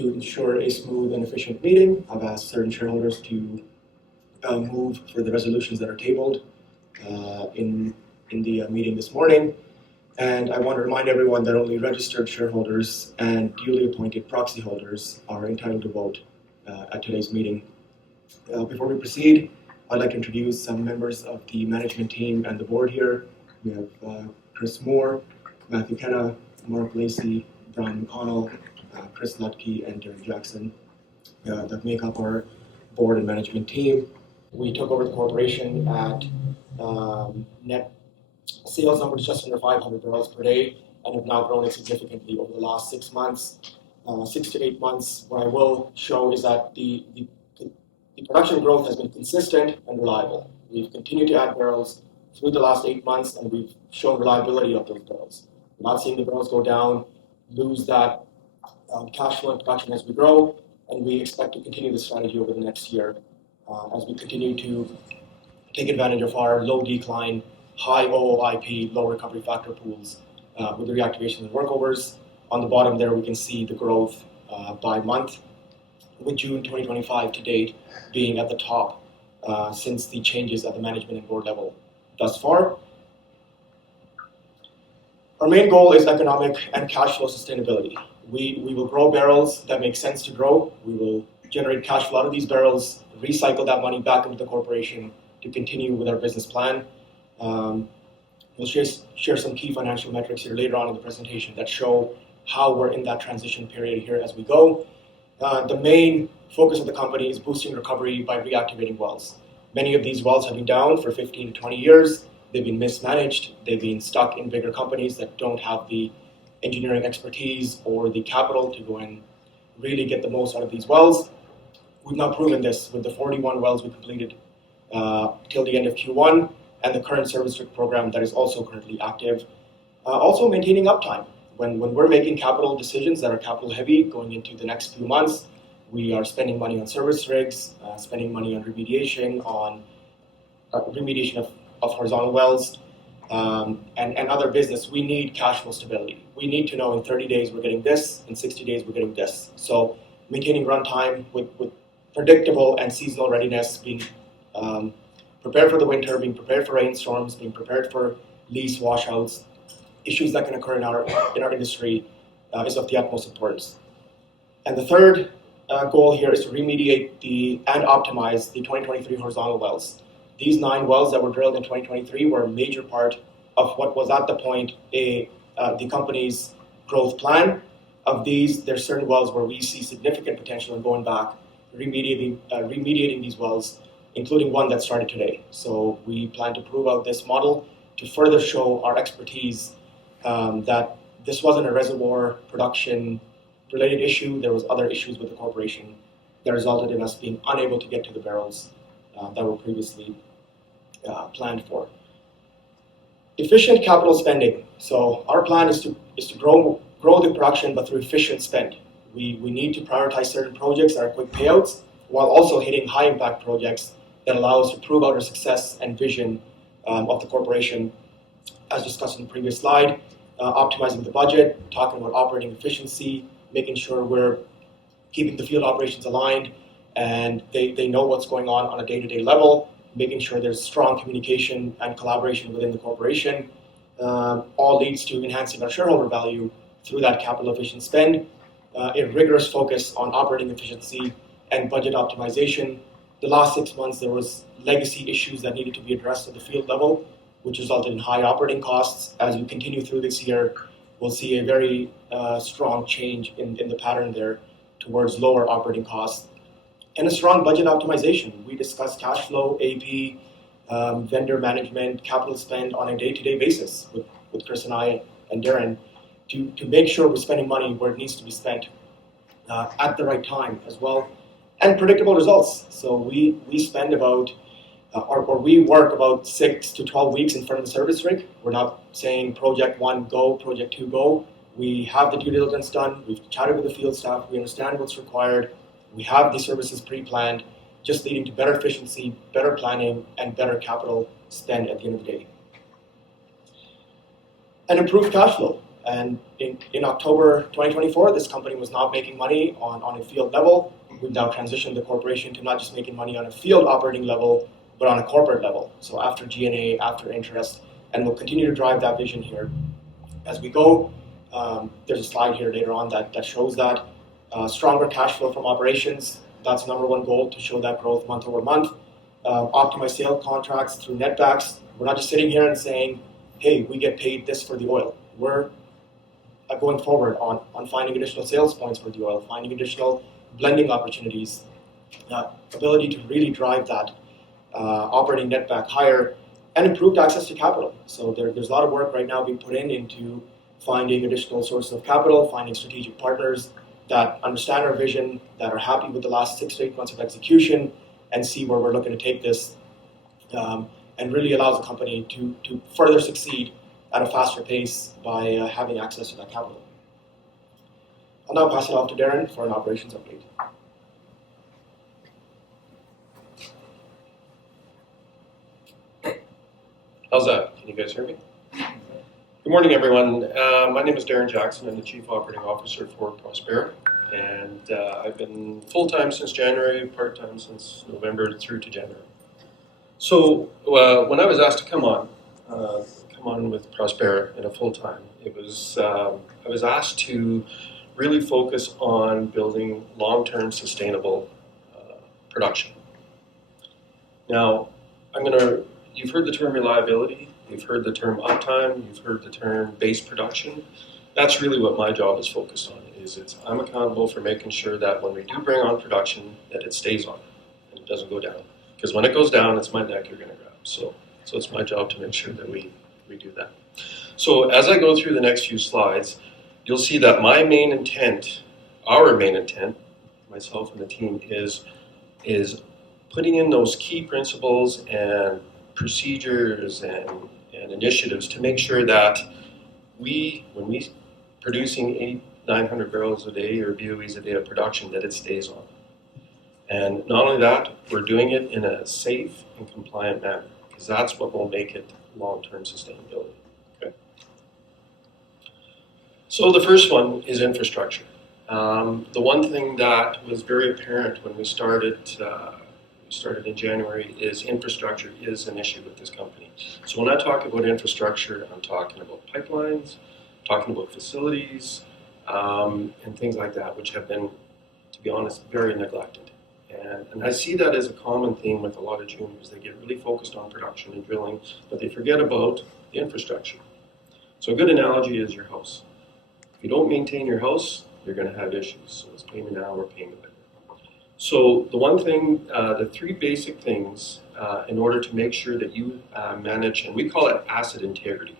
To ensure a smooth and efficient meeting, I've asked certain shareholders to move for the resolutions that are tabled in the meeting this morning. And I want to remind everyone that only registered shareholders and duly appointed proxy holders are entitled to vote at today's meeting. Before we proceed, I'd like to introduce some members of the management team and the board here. We have Chris Moore, Matthew Kenna, Mark Lacey, Brian McConnell, Chris Lutke, and Darren Jackson that make up our board and management team. We took over the corporation at net sales numbers just under 500 barrels per day and have now grown it significantly over the last 6 months, 6 to 8 months. What I will show is that the production growth has been consistent and reliable. We've continued to add barrels through the last 8 months, and we've shown reliability of those barrels. We're not seeing the barrels go down, lose that cash flow and production as we grow, and we expect to continue this strategy over the next year as we continue to take advantage of our low decline, high OOIP, low recovery factor pools with the reactivation and workovers. On the bottom there, we can see the growth by month, with June 2025 to date being at the top since the changes at the management and board level thus far. Our main goal is economic and cash flow sustainability. We will grow barrels that make sense to grow. We will generate cash flow out of these barrels, recycle that money back into the corporation to continue with our business plan. We'll share some key financial metrics here later on in the presentation that show how we're in that transition period here as we go. The main focus of the company is boosting recovery by reactivating wells. Many of these wells have been down for 15 to 20 years. They've been mismanaged. They've been stuck in bigger companies that don't have the engineering expertise or the capital to go and really get the most out of these wells. We've now proven this with the 41 wells we completed till the end of Q1 and the current service rig program that is also currently active. Also maintaining uptime. When we're making capital decisions that are capital heavy going into the next few months, we are spending money on service rigs, spending money on remediation of horizontal wells, and other business. We need cash flow stability. We need to know in 30 days we're getting this, in 60 days we're getting this. So maintaining runtime with predictable and seasonal readiness, being prepared for the winter, being prepared for rainstorms, being prepared for lease washouts, issues that can occur in our industry is of the utmost importance. And the third goal here is to remediate and optimize the 2023 horizontal wells. These 9 wells that were drilled in 2023 were a major part of what was at the point the company's growth plan. Of these, there's certain wells where we see significant potential in going back, remediating these wells, including one that started today. So we plan to prove out this model to further show our expertise that this wasn't a reservoir production related issue. There was other issues with the corporation that resulted in us being unable to get to the barrels that were previously planned for. Efficient capital spending. So our plan is to grow the production, but through efficient spend. We need to prioritize certain projects that are quick payouts, while also hitting high impact projects that allow us to prove out our success and vision of the corporation, as discussed in the previous slide. Optimizing the budget, talking about operating efficiency, making sure we're keeping the field operations aligned and they know what's going on a day-to-day level, making sure there's strong communication and collaboration within the corporation, all leads to enhancing our shareholder value through that capital efficient spend, a rigorous focus on operating efficiency and budget optimization. The last 6 months, there was legacy issues that needed to be addressed at the field level, which resulted in high operating costs. As we continue through this year, we'll see a very strong change in the pattern there towards lower operating costs and a strong budget optimization. We discuss cash flow, AP, vendor management, capital spend on a day-to-day basis with Chris and I and Darren to make sure we're spending money where it needs to be spent at the right time as well, and predictable results. So we spend about or we work about 6 to 12 weeks in front of the service rig. We're not saying project 1 go, project 2 go. We have the due diligence done. We've chatted with the field staff. We understand what's required. We have the services pre-planned, just leading to better efficiency, better planning, and better capital spend at the end of the day. And improved cash flow. And in October 2024, this company was not making money on a field level. We've now transitioned the corporation to not just making money on a field operating level, but on a corporate level. So after G&A, after interest, and we'll continue to drive that vision here as we go. There's a slide here later on that shows that. Stronger cash flow from operations, that's number one goal, to show that growth month over month. Optimize sale contracts through netbacks. We're not just sitting here and saying, hey, we get paid this for the oil. We're going forward on finding additional sales points for the oil, finding additional blending opportunities, ability to really drive that operating netback higher, and improved access to capital. So there's a lot of work right now being put into finding additional sources of capital, finding strategic partners that understand our vision, that are happy with the last 6 to 8 months of execution, and see where we're looking to take this, and really allows the company to further succeed at a faster pace by having access to that capital. I'll now pass it off to Darren for an operations update. How's that? Can you guys hear me? Good morning, everyone. My name is Darren Jackson. I'm the Chief Operating Officer for Prospera, and I've been full-time since January, part-time since November through to January. So when I was asked to come on with Prospera in a full-time, it was I was asked to really focus on building long-term sustainable production. Now, you've heard the term reliability, you've heard the term uptime, you've heard the term base production. That's really what my job is focused on. I'm accountable for making sure that when we do bring on production, that it stays on and it doesn't go down. Because when it goes down, it's my neck you're going to grab. So it's my job to make sure that we do that. So as I go through the next few slides, you'll see that our main intent, myself and the team, is putting in those key principles and procedures and initiatives to make sure that when we producing 900 barrels a day or BOEs a day of production, that it stays on. And not only that, we're doing it in a safe and compliant manner, because that's what will make it long-term sustainability. Okay. So the first one is infrastructure. The one thing that was very apparent when we started in January is infrastructure is an issue with this company. So when I talk about infrastructure, I'm talking about pipelines, talking about facilities, and things like that, which have been, to be honest, very neglected. And I see that as a common theme with a lot of juniors. They get really focused on production and drilling, but they forget about the infrastructure. So a good analogy is your house. If you don't maintain your house, you're going to have issues. So it's pay me now or pay me later. So the one thing, the three basic things in order to make sure that you manage, and we call it asset integrity.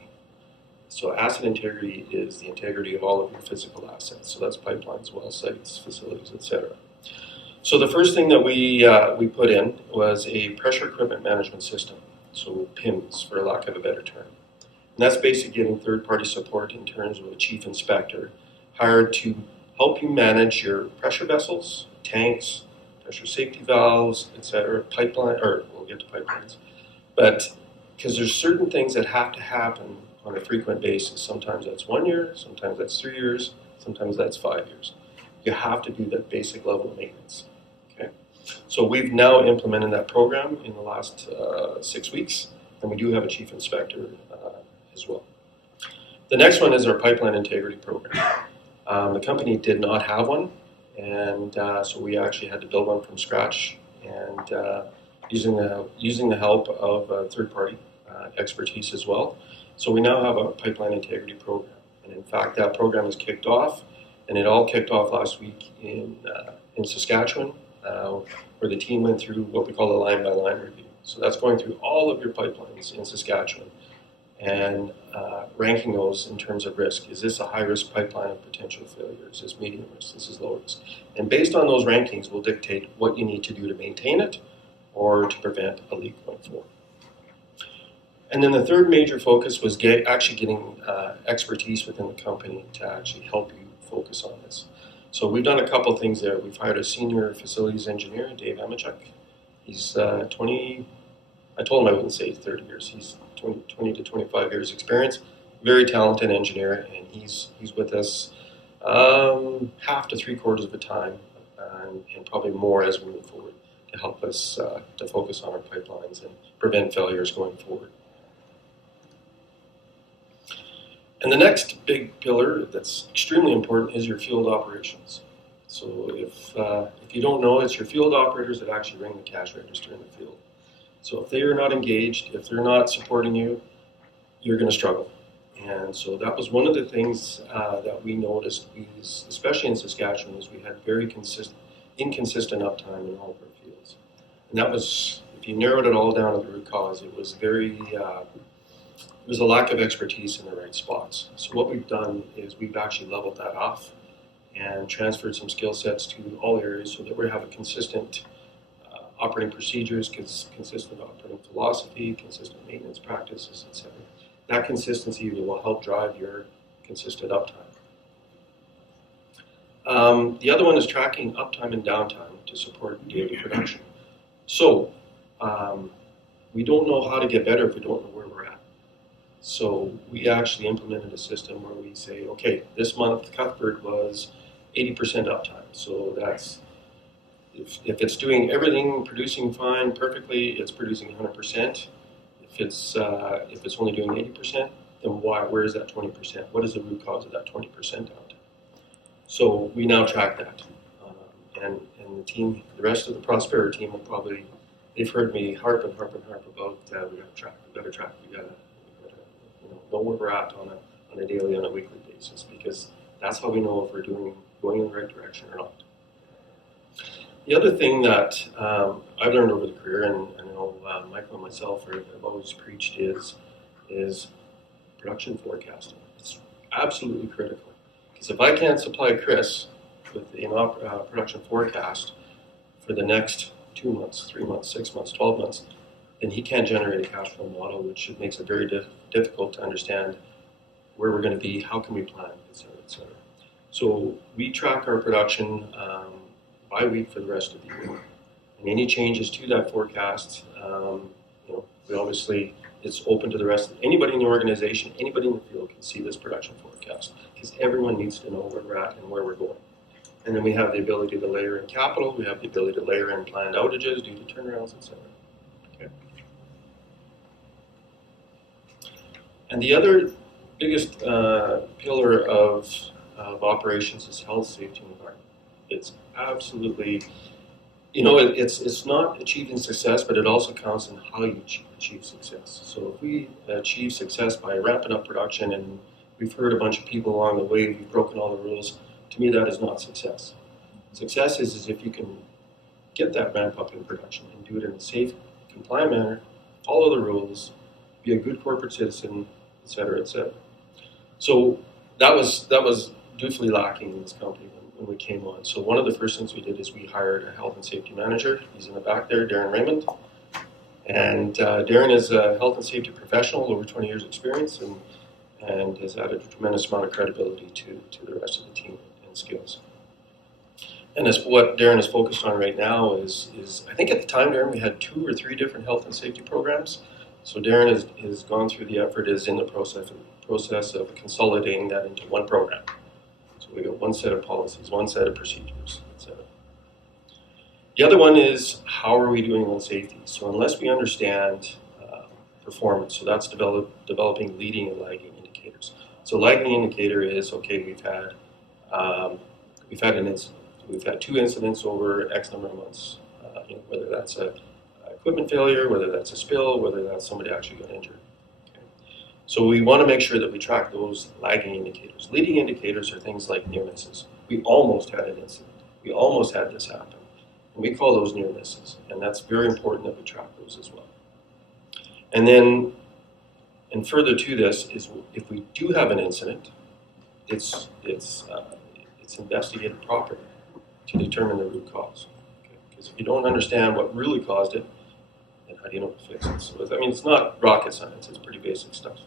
So asset integrity is the integrity of all of your physical assets. So that's pipelines, well sites, facilities, etc. So the first thing that we put in was a pressure equipment management system. So PIMS, for lack of a better term. And that's basically getting third-party support in terms of a chief inspector hired to help you manage your pressure vessels, tanks, pressure safety valves, etc. We'll get to pipelines. But because there's certain things that have to happen on a frequent basis. Sometimes that's 1 year, sometimes that's 3 years, sometimes that's 5 years. You have to do that basic level of maintenance. Okay. So we've now implemented that program in the last 6 weeks, and we do have a chief inspector as well. The next one is our pipeline integrity program. The company did not have one, and so we actually had to build one from scratch, and using the help of third-party expertise as well. So we now have a pipeline integrity program, and in fact that program is kicked off, and it all kicked off last week in Saskatchewan, where the team went through what we call a line-by-line review. So that's going through all of your pipelines in Saskatchewan and ranking those in terms of risk. Is this a high-risk pipeline of potential failure? Is this medium risk? This is low risk. And based on those rankings, we'll dictate what you need to do to maintain it or to prevent a leak going forward. And then the third major focus was actually getting expertise within the company to actually help you focus on this. So we've done a couple things there. We've hired a senior facilities engineer, Dave Amichuk. He's 20, I told him I wouldn't say 30 years. He's 20 to 25 years experience. very talented engineer, and he's with us half to 3/4 of the time, and probably more as we move forward to help us to focus on our pipelines and prevent failures going forward. And the next big pillar that's extremely important is your field operations. So if you don't know, it's your field operators that actually ring the cash register in the field. So if they are not engaged, if they're not supporting you, you're going to struggle. And so that was one of the things that we noticed, especially in Saskatchewan, is we had very inconsistent uptime in all of our fields. And that was, if you narrowed it all down to the root cause, it was there was a lack of expertise in the right spots. So what we've done is we've actually leveled that off and transferred some skill sets to all areas so that we have a consistent operating procedures, consistent operating philosophy, consistent maintenance practices, etc. That consistency will help drive your consistent uptime. The other one is tracking uptime and downtime to support daily production. So we don't know how to get better if we don't know where we're at. So we actually implemented a system where we say, okay, this month Cuthbert was 80% uptime. So that's, if it's doing everything, producing fine, perfectly, it's producing 100%. If it's only doing 80%, then where is that 20%? What is the root cause of that 20% downtime? So we now track that. And the team, the rest of the Prospera team will probably, they've heard me harp about we got to track, we got to know where we're at on a daily, on a weekly basis, because that's how we know if we're going in the right direction or not. The other thing that I've learned over the career, and I know Michael and myself have always preached, is production forecasting. It's absolutely critical, because if I can't supply Chris with a production forecast for the next 2 months, 3 months, 6 months, 12 months, then he can't generate a cash flow model, which makes it very difficult to understand where we're going to be, how can we plan, et cetera, et cetera. So we track our production by week for the rest of the year. And any changes to that forecast, we obviously, it's open to the rest of anybody in the organization, anybody in the field can see this production forecast, because everyone needs to know where we're at and where we're going. And then we have the ability to layer in capital, we have the ability to layer in planned outages due to turnarounds, et cetera. Okay. And the other biggest pillar of operations is health, safety, and environment. It's absolutely, it's not achieving success, but it also counts in how you achieve success. So if we achieve success by ramping up production, and we've heard a bunch of people along the way, we've broken all the rules, to me that is not success. Success is if you can get that ramp up in production and do it in a safe, compliant manner, follow the rules, be a good corporate citizen, et cetera, et cetera. So that was dutifully lacking in this company when we came on. So one of the first things we did is we hired a health and safety manager. He's in the back there, Darren Raymond. And Darren is a health and safety professional, over 20 years experience, and has added a tremendous amount of credibility to the rest of the team and skills. And what Darren is focused on right now is I think at the time, Darren, we had 2 or 3 different health and safety programs. So Darren has gone through the effort, is in the process of consolidating that into one program. So we got one set of policies, one set of procedures, etc. The other one is, how are we doing on safety? So unless we understand performance, so that's developing leading and lagging indicators. So lagging indicator is, okay, we've had an incident. We've had 2 incidents over X number of months, whether that's a equipment failure, whether that's a spill, whether that's somebody actually got injured. Okay. So we want to make sure that we track those lagging indicators. Leading indicators are things like near misses. We almost had an incident. We almost had this happen. And we call those near misses. And that's very important that we track those as well. And then, and further to this is, if we do have an incident, it's investigated properly to determine the root cause. Because if you don't understand what really caused it, then how do you know to fix it? So, it's not rocket science, it's pretty basic stuff.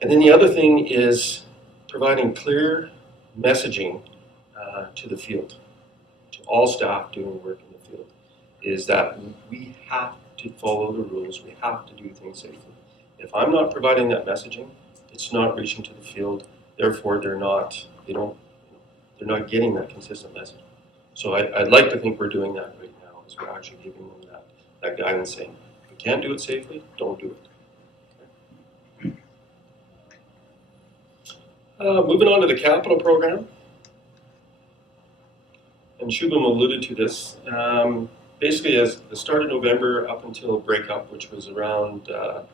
And then the other thing is providing clear messaging to the field, to all staff doing work in the field, is that we have to follow the rules, we have to do things safely. If I'm not providing that messaging, it's not reaching to the field. Therefore, they're not getting that consistent message. So I'd like to think we're doing that right now, is we're actually giving them that guidance saying, if you can't do it safely, don't do it. Moving on to the capital program. And Shubham alluded to this. Basically, as the start of November up until breakup, which was around the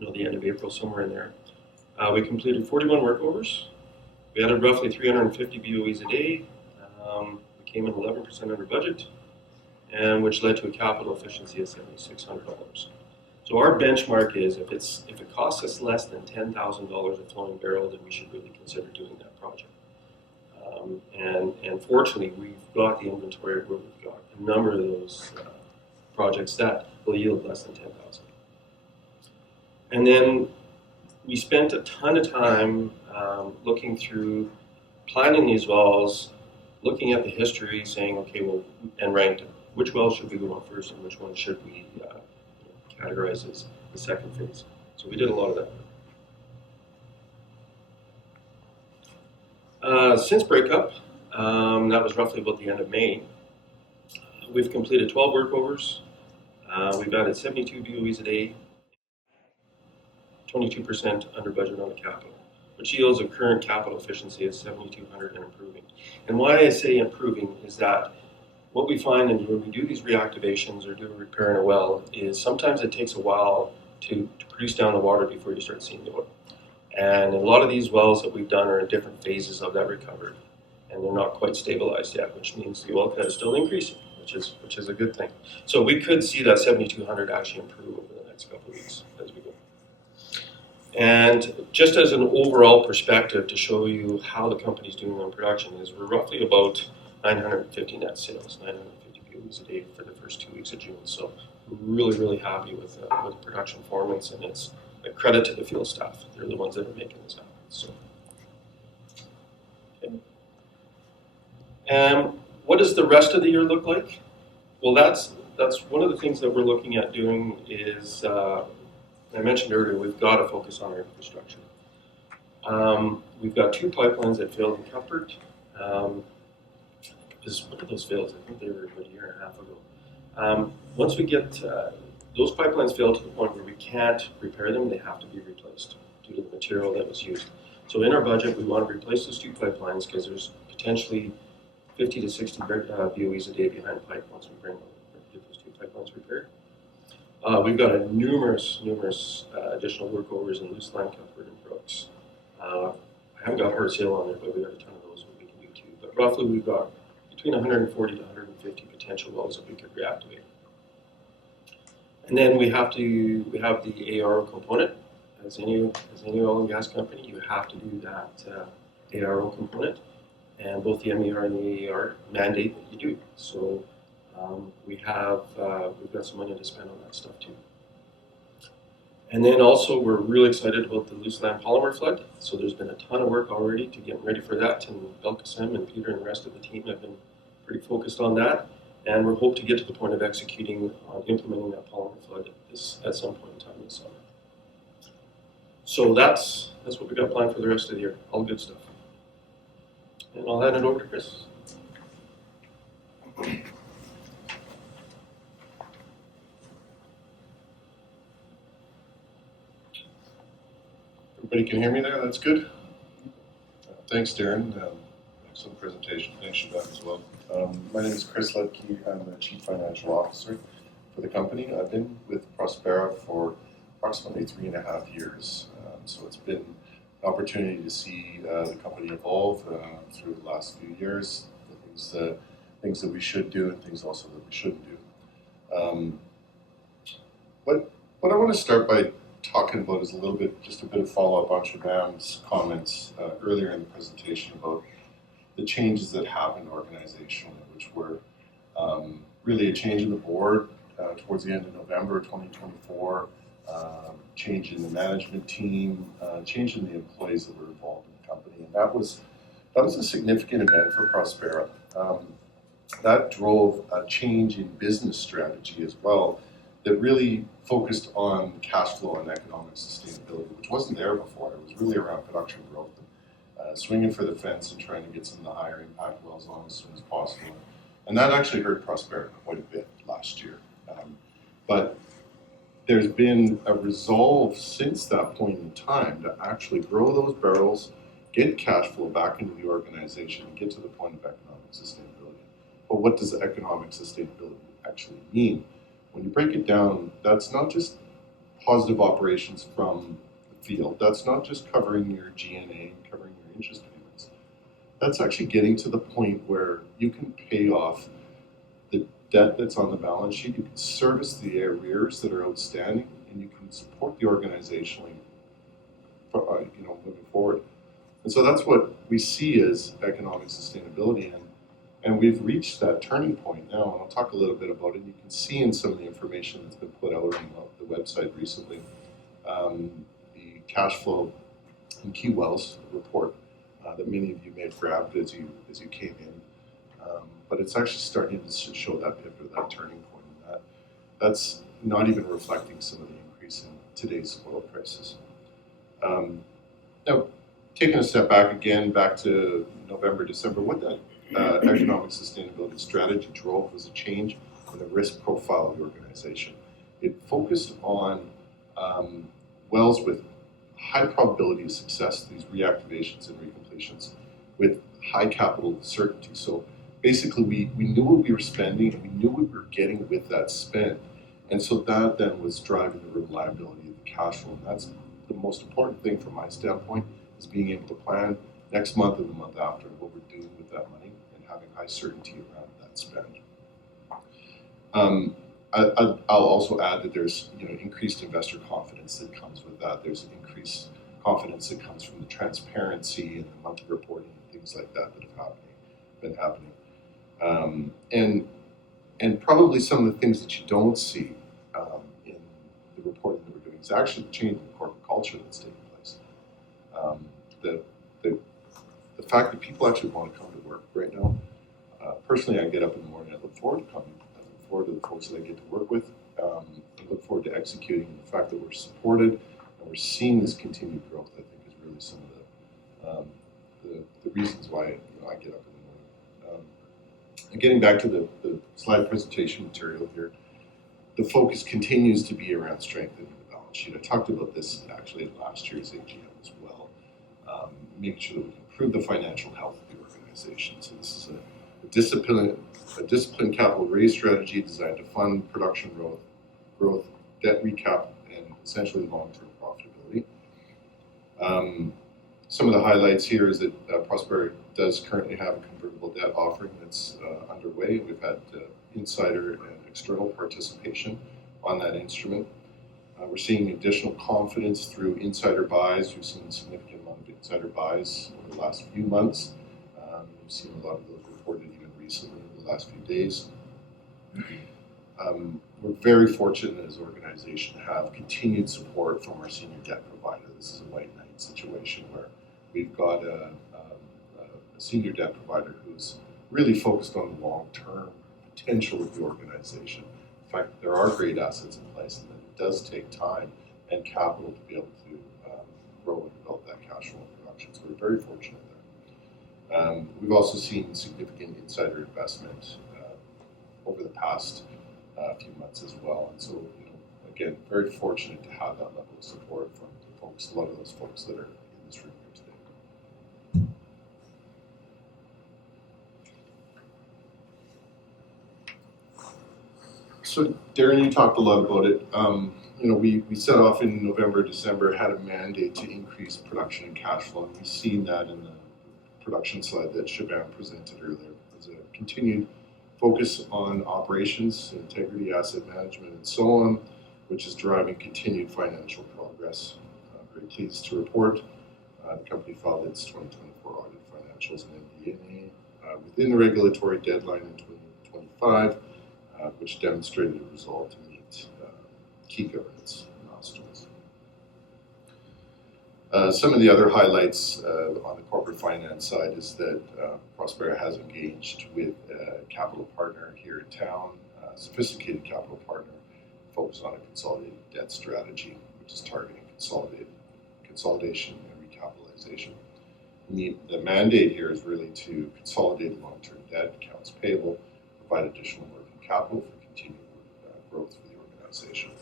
end of April, somewhere in there, we completed 41 workovers. We added roughly 350 BOEs a day. We came in 11% under budget, and which led to a capital efficiency of $7,600. So our benchmark is if it costs us less than $10,000 a flowing barrel, then we should really consider doing that project. And fortunately, we've got the inventory where we've got a number of those projects that will yield less than 10,000. And then we spent a ton of time looking through, planning these wells, looking at the history, saying, okay, well, and ranked which wells should we go on first and which ones should we categorize as the second phase. So we did a lot of that. Since breakup, that was roughly about the end of May, we've completed 12 workovers. We've added 72 BOEs a day, 22% under budget on the capital, which yields a current capital efficiency of 7,200 and improving. And why I say improving is that what we find when we do these reactivations or do a repair in a well is sometimes it takes a while to produce down the water before you start seeing the oil. And a lot of these wells that we've done are in different phases of that recovery, and they're not quite stabilized yet, which means the oil cut is still increasing, which is a good thing. So we could see that 7,200 actually improve over the next couple of weeks as we go. And just as an overall perspective to show you how the company's doing on production is we're roughly about 950 net sales, 950 BOEs a day for the first 2 weeks of June. So we're really, really happy with the production performance, and it's a credit to the field staff. They're the ones that are making this happen. So, okay. What does the rest of the year look like? Well, that's one of the things that we're looking at doing is, I mentioned earlier, we've got to focus on our infrastructure. We've got 2 pipelines that failed in Cuthbert. Because one of those fails, I think they were about a year and a half ago. Once we get those pipelines fail to the point where we can't repair them, they have to be replaced due to the material that was used. So in our budget, we want to replace those 2 pipelines because there's potentially 50 to 60 BOEs a day behind pipe once we get those 2 pipelines repaired. We've got numerous additional workovers in Loose Land, Cuthbert, and Brooks. I haven't got Hearts Hill on there, but we've got a ton of those that we can do too. But roughly, we've got between 140 to 150 potential wells that we could reactivate. And then we have the ARO component. As any oil and gas company, you have to do that ARO component, and both the MER and the AER mandate that you do. So we've got some money to spend on that stuff too. And then also we're really excited about the Loose Land polymer flood. So there's been a ton of work already to get ready for that, and Belkacem and Peter and the rest of the team have been pretty focused on that. And we hope to get to the point of executing on implementing that polymer flood at some point in time this summer. So that's what we got planned for the rest of the year. All good stuff. And I'll hand it over to Chris. Everybody can hear me there? That's good. Thanks, Darren. Excellent presentation. Thanks, Shabbat, as well. My name is Chris Ledke. I'm the Chief Financial Officer for the company. I've been with Prospera for approximately 3.5 years. So it's been an opportunity to see the company evolve through the last few years, the things that we should do and things also that we shouldn't do. What I want to start by talking about is just a bit of follow-up on Shabam's comments earlier in the presentation about the changes that happened organizationally, which were really a change in the board towards the end of November 2024, change in the management team, change in the employees that were involved in the company, and that was a significant event for Prospera. That drove a change in business strategy as well, that really focused on cash flow and economic sustainability, which wasn't there before. It was really around production growth, swinging for the fence and trying to get some of the higher impact wells on as soon as possible. And that actually hurt Prospera quite a bit last year. But there's been a resolve since that point in time to actually grow those barrels, get cash flow back into the organization, and get to the point of economic sustainability. But what does economic sustainability actually mean? When you break it down, that's not just positive operations from the field. That's not just covering your G&A and covering your interest payments. That's actually getting to the point where you can pay off the debt that's on the balance sheet, you can service the arrears that are outstanding, and you can support the organizationally, moving forward. And so that's what we see as economic sustainability, and we've reached that turning point now. And I'll talk a little bit about it. You can see in some of the information that's been put out on the website recently, the cash flow and key wells report that many of you may have grabbed as you came in. But it's actually starting to show that pivot or that turning point. And that's not even reflecting some of the increase in today's oil prices. Now, taking a step back again, back to November, December, what that economic sustainability strategy drove was a change in the risk profile of the organization. It focused on wells with high probability of success, these reactivations and recompletions, with high capital certainty. So basically, we knew what we were spending and we knew what we were getting with that spend. And so that then was driving the reliability of the cash flow. And that's the most important thing from my standpoint, is being able to plan next month and the month after what we're doing with that money and having high certainty around that spend. I'll also add that there's increased investor confidence that comes with that. There's increased confidence that comes from the transparency and the monthly reporting and things like that that have been happening. And probably some of the things that you don't see in the reporting that we're doing is actually the change in the corporate culture that's taking place. The fact that people actually want to come to work right now. Personally, I get up in the morning, I look forward to coming. I look forward to the folks that I get to work with. I look forward to executing. The fact that we're supported and we're seeing this continued growth, I think, is really some of the reasons why I get up in the morning. And getting back to the slide presentation material here, the focus continues to be around strengthening the balance sheet. I talked about this actually at last year's AGM as well, making sure that we can improve the financial health of the organization. So this is a disciplined capital raise strategy designed to fund production growth, debt recap, and essentially long-term profitability. Some of the highlights here is that Prospera does currently have a convertible debt offering that's underway. We've had insider and external participation on that instrument. We're seeing additional confidence through insider buys. We've seen a significant amount of insider buys over the last few months. We've seen a lot of those reported even recently in the last few days. We're very fortunate as an organization to have continued support from our senior debt provider. This is a white knight situation where we've got a senior debt provider who's really focused on the long-term potential of the organization. In fact, there are great assets in place, and it does take time and capital to be able to grow and develop that cash flow and production. So we're very fortunate there. We've also seen significant insider investment over the past few months as well. And so, again, very fortunate to have that level of support from folks, a lot of those folks that are in this room here today. So, Darren, you talked a lot about it. We set off in November, December, had a mandate to increase production and cash flow, and we've seen that in the production slide that Shaban presented earlier. There's a continued focus on operations, integrity, asset management, and so on, which is driving continued financial progress. Very pleased to report the company filed its 2024 audit financials and MD&A within the regulatory deadline in 2025, which demonstrated a resolve to meet key governance milestones. Some of the other highlights on the corporate finance side is that Prospera has engaged with a capital partner here in town, a sophisticated capital partner, focus on a consolidated debt strategy, which is targeting consolidation and recapitalization. The mandate here is really to consolidate long-term debt, accounts payable, provide additional working capital for continued growth for the organization.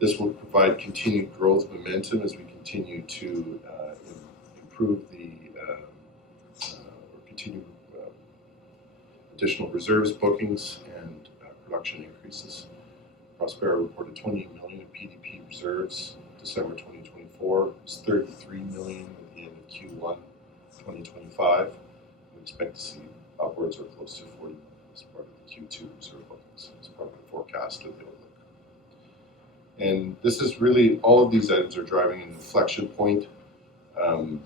This will provide continued growth momentum as we continue to improve or continue additional reserves bookings and production increases. Prospera reported 28 million of PDP reserves December 2024. It was 33 million at the end of Q1 2025. We expect to see upwards or close to 40 million as part of the Q2 reserve bookings as part of the forecast of the outlook. And this is really, all of these items are driving an inflection point. And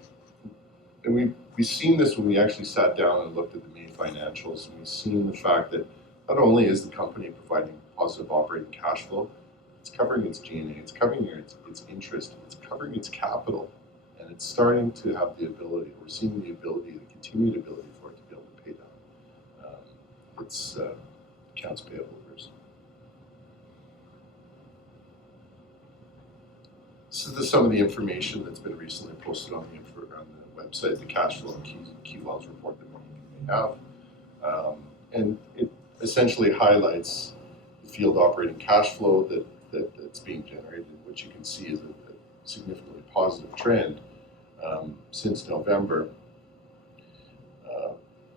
we've seen this when we actually sat down and looked at the main financials, and we've seen the fact that not only is the company providing positive operating cash flow, it's covering its G&A, it's covering its interest, it's covering its capital, and it's starting to have the ability, we're seeing the ability, the continued ability for it to be able to pay down its accounts payable reserves. This is some of the information that's been recently posted on the website, the cash flow and key wells report that many of you may have. And it essentially highlights the field operating cash flow that's being generated, which you can see is a significantly positive trend since November,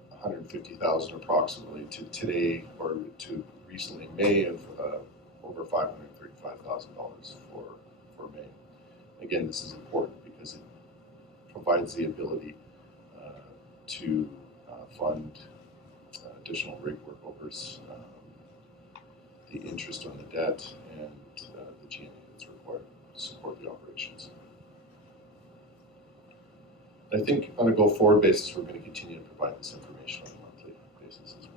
150,000 approximately to today, or to recently May of over $535,000 for May. Again, this is important because it provides the ability to fund additional rig workovers, the interest on the debt, and the G&A that's required to support the operations. I think on a go-forward basis, we're going to continue to provide this information on a monthly basis as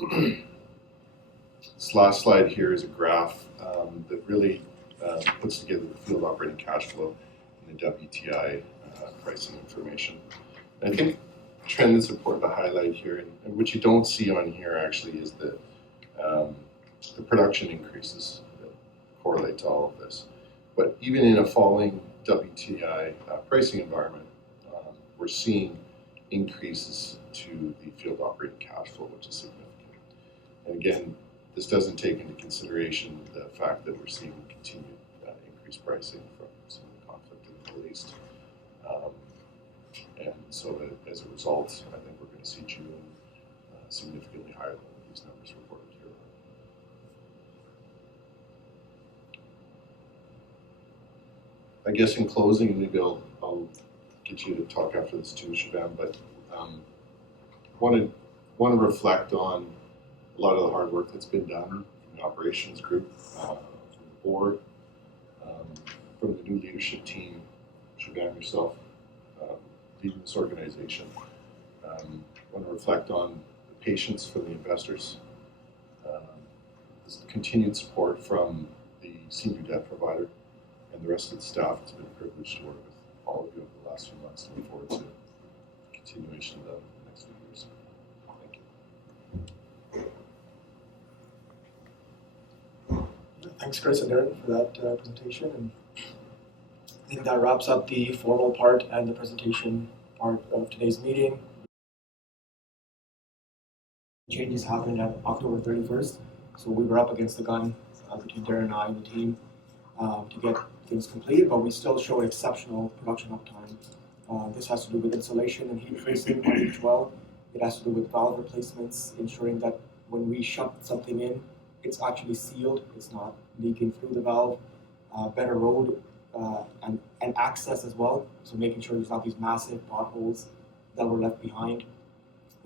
well. This last slide here is a graph that really puts together the field operating cash flow and the WTI pricing information. And I think the trend that's important to highlight here, and what you don't see on here actually, is the production increases that correlate to all of this. But even in a falling WTI pricing environment, we're seeing increases to the field operating cash flow, which is significant. And again, this doesn't take into consideration the fact that we're seeing continued increased pricing from some of the conflict in the Middle East. And so as a result, I think we're going to see June significantly higher than these numbers reported here. I guess in closing, maybe I'll get you to talk after this too, Shubham, but want to reflect on a lot of the hard work that's been done from the operations group, from the board, from the new leadership team, Shubham, yourself, leading this organization. Want to reflect on the patience from the investors, this continued support from the senior debt provider, and the rest of the staff. It's been a privilege to work with all of you over the last few months. Looking forward to the continuation of that in the next few years. Thank you. Thanks, Chris and Darren, for that presentation. And I think that wraps up the formal part and the presentation part of today's meeting. Changes happened at October 31st, so we were up against the gun between Darren and I and the team to get things completed, but we still showed exceptional production uptime. This has to do with insulation and heat tracing on each well. It has to do with valve replacements, ensuring that when we shut something in, it's actually sealed, it's not leaking through the valve. Better road and access as well, so making sure there's not these massive potholes that were left behind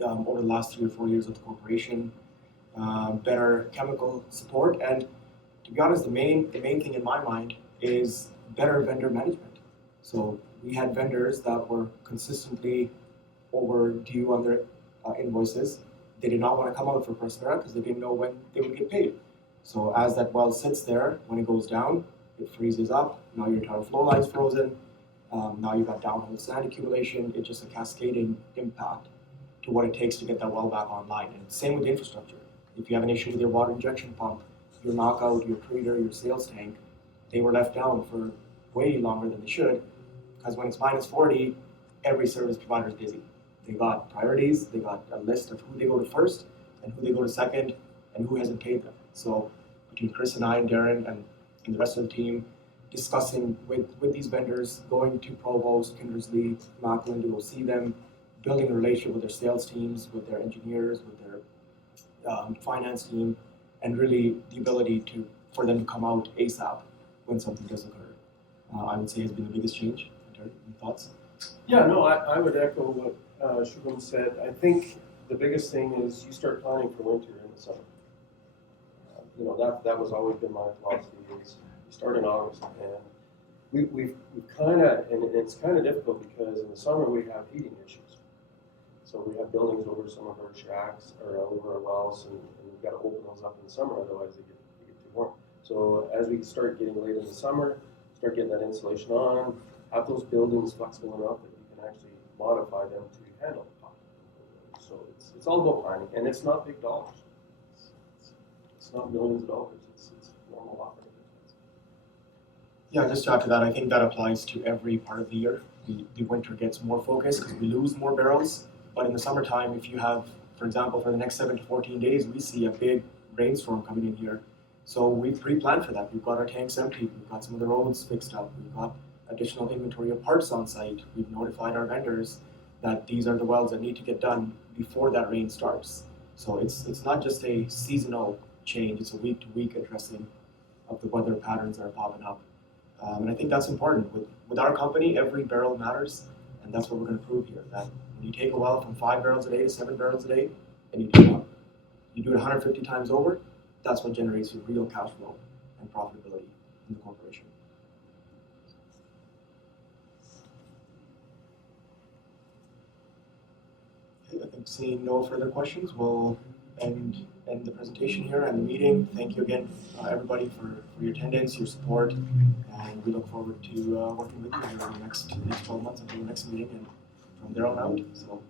over the last 3 or 4 years of the corporation. Better chemical support, and to be honest, the main thing in my mind is better vendor management. So we had vendors that were consistently overdue on their invoices. They did not want to come out for Prospera because they didn't know when they would get paid. So as that well sits there, when it goes down, it freezes up. Now your entire flow line's frozen. Now you've got downhole sand accumulation. It's just a cascading impact to what it takes to get that well back online. And same with the infrastructure. If you have an issue with your water injection pump, your knockout, your treater, your sales tank, they were left down for way longer than they should, because when it's minus 40, every service provider is busy. They got priorities, they got a list of who they go to first and who they go to second and who hasn't paid them. So between Chris and I and Darren and the rest of the team, discussing with these vendors, going to Provost, Kindersley, Macklin to go see them, building a relationship with their sales teams, with their engineers, with their finance team, and really the ability for them to come out ASAP when something does occur. I would say has been the biggest change. Any thoughts? Yeah, no, I would echo what Shubham said. I think the biggest thing is you start planning for winter in the summer. That was always been my philosophy is you start in August, and we've kind of, and it's kind of difficult because in the summer we have heating issues. So we have buildings over some of our shacks or over our wells, and we've got to open those up in the summer, otherwise they get too warm. So as we start getting late in the summer, start getting that insulation on, have those buildings flexible enough that you can actually modify them to handle the pump. So it's all about planning, and it's not big dollars. It's not millions of dollars. It's normal operating expense. Yeah, just to add to that, I think that applies to every part of the year. The winter gets more focused because we lose more barrels. But in the summertime, if you have, for example, for the next 7 to 14 days, we see a big rainstorm coming in here. So we've pre-planned for that. We've got our tanks emptied. We've got some of the roads fixed up. We've got additional inventory of parts on site. We've notified our vendors that these are the wells that need to get done before that rain starts. So it's not just a seasonal change. It's a week-to-week addressing of the weather patterns that are popping up. And I think that's important. With our company, every barrel matters, and that's what we're going to prove here. That when you take a well from 5 barrels a day to 7 barrels a day, and you do it 150 times over, that's what generates your real cash flow and profitability in the corporation. Okay, I think seeing no further questions, we'll end the presentation here and the meeting. Thank you again, everybody, for your attendance, your support, and we look forward to working with you over the next 12 months until the next meeting and from there on out. So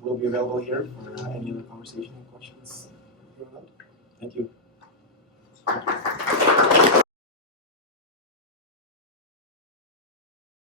we'll be available here for any other conversation and questions. Thank you.